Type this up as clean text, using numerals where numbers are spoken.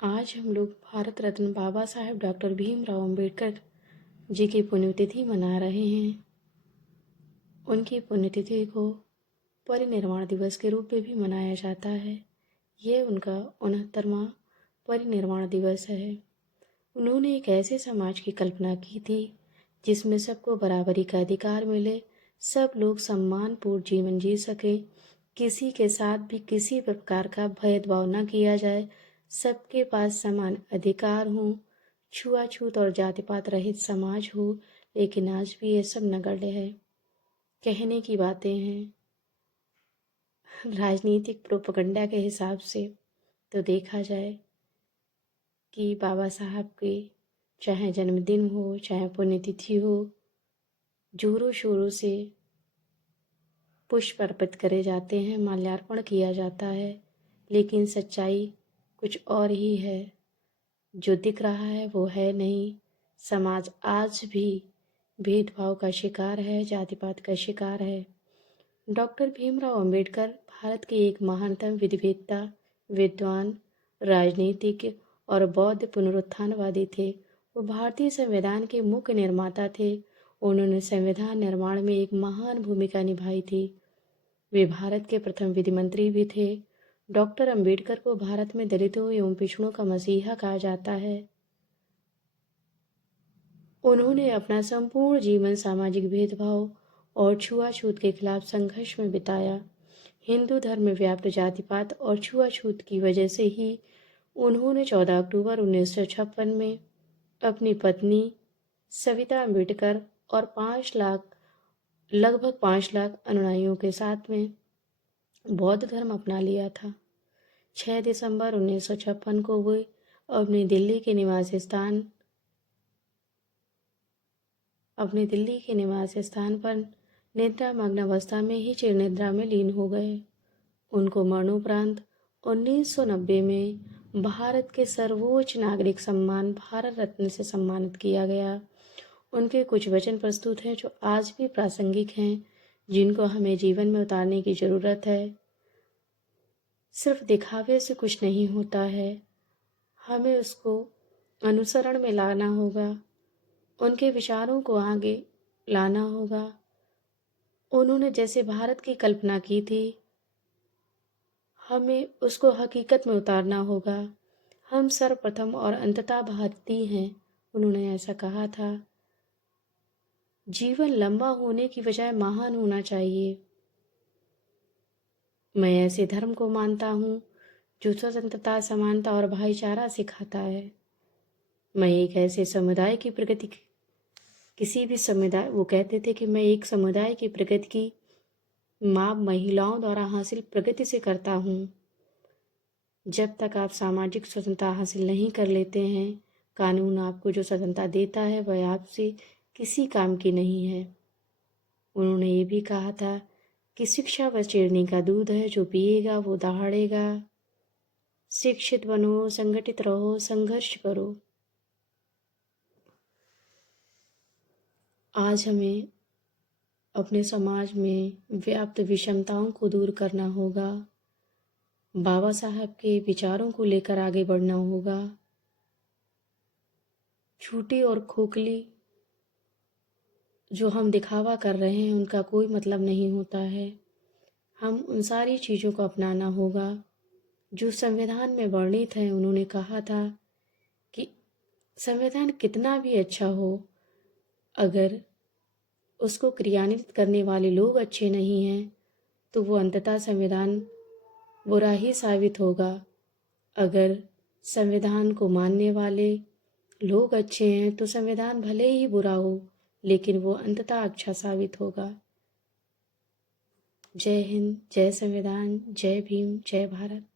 आज हम लोग भारत रत्न बाबा साहेब डॉक्टर भीमराव अंबेडकर जी की पुण्यतिथि मना रहे हैं। उनकी पुण्यतिथि को परिनिर्वाण दिवस के रूप में भी मनाया जाता है। ये उनका 69वां परिनिर्वाण दिवस है। उन्होंने एक ऐसे समाज की कल्पना की थी जिसमें सबको बराबरी का अधिकार मिले, सब लोग सम्मानपूर्ण जीवन जी सकें, किसी के साथ भी किसी प्रकार का भेदभाव न किया जाए, सबके पास समान अधिकार हों, छुआछूत और जातिपात रहित समाज हो। लेकिन आज भी ये सब नगण्य है, कहने की बातें हैं। राजनीतिक प्रोपगंडा के हिसाब से तो देखा जाए कि बाबा साहब के चाहे जन्मदिन हो चाहे पुण्यतिथि हो, जोरों शोरों से पुष्प अर्पित करे जाते हैं, माल्यार्पण किया जाता है। लेकिन सच्चाई कुछ और ही है। जो दिख रहा है वो है नहीं। समाज आज भी भेदभाव का शिकार है, जातिपात का शिकार है। डॉक्टर भीमराव अंबेडकर भारत के एक महानतम विधिवेत्ता, विद्वान, राजनीतिज्ञ और बौद्ध पुनरुत्थानवादी थे। वो भारतीय संविधान के मुख्य निर्माता थे। उन्होंने संविधान निर्माण में एक महान भूमिका निभाई थी। वे भारत के प्रथम विधि मंत्री भी थे। डॉक्टर अंबेडकर को भारत में दलितों एवं पिछड़ों का मसीहा कहा जाता है। उन्होंने अपना संपूर्ण जीवन सामाजिक भेदभाव और छुआछूत के खिलाफ संघर्ष में बिताया। हिंदू धर्म में व्याप्त जातिपात और छुआछूत की वजह से ही उन्होंने 14 अक्टूबर 1956 में अपनी पत्नी सविता अंबेडकर और लगभग 5 लाख अनुयायियों के साथ में बौद्ध धर्म अपना लिया था। 6 दिसंबर 1956 को वे अपनी दिल्ली के निवास स्थान पर निद्रामग्न अवस्था में ही चिरनिद्रा में लीन हो गए। उनको मरणोपरांत 1990 में भारत के सर्वोच्च नागरिक सम्मान भारत रत्न से सम्मानित किया गया। उनके कुछ वचन प्रस्तुत हैं जो आज भी प्रासंगिक हैं, जिनको हमें जीवन में उतारने की ज़रूरत है। सिर्फ दिखावे से कुछ नहीं होता है, हमें उसको अनुसरण में लाना होगा, उनके विचारों को आगे लाना होगा। उन्होंने जैसे भारत की कल्पना की थी, हमें उसको हकीकत में उतारना होगा। हम सर्वप्रथम और अंततः भारतीय हैं, उन्होंने ऐसा कहा था। जीवन लंबा होने की बजाय महान होना चाहिए। मैं ऐसे धर्म को मानता हूँ जो स्वतंत्रता, समानता और भाईचारा सिखाता है। मैं एक ऐसे समुदाय की प्रगति वो कहते थे कि मैं एक समुदाय की प्रगति की माप महिलाओं द्वारा हासिल प्रगति से करता हूँ। जब तक आप सामाजिक स्वतंत्रता हासिल नहीं कर लेते हैं, कानून आपको जो स्वतंत्रता देता है वह आपसे किसी काम की नहीं है। उन्होंने ये भी कहा था कि शिक्षा वह चिड़नी का दूध है, जो पिएगा वो दहाड़ेगा। शिक्षित बनो, संगठित रहो, संघर्ष करो। आज हमें अपने समाज में व्याप्त विषमताओं को दूर करना होगा। बाबा साहब के विचारों को लेकर आगे बढ़ना होगा। झूठी और खोखली जो हम दिखावा कर रहे हैं उनका कोई मतलब नहीं होता है। हम उन सारी चीज़ों को अपनाना होगा जो संविधान में वर्णित है। उन्होंने कहा था कि संविधान कितना भी अच्छा हो, अगर उसको क्रियान्वित करने वाले लोग अच्छे नहीं हैं तो वो अंततः संविधान बुरा ही साबित होगा। अगर संविधान को मानने वाले लोग अच्छे हैं तो संविधान भले ही बुरा हो, लेकिन वो अंततः अच्छा साबित होगा। जय हिंद, जय संविधान, जय भीम, जय भारत।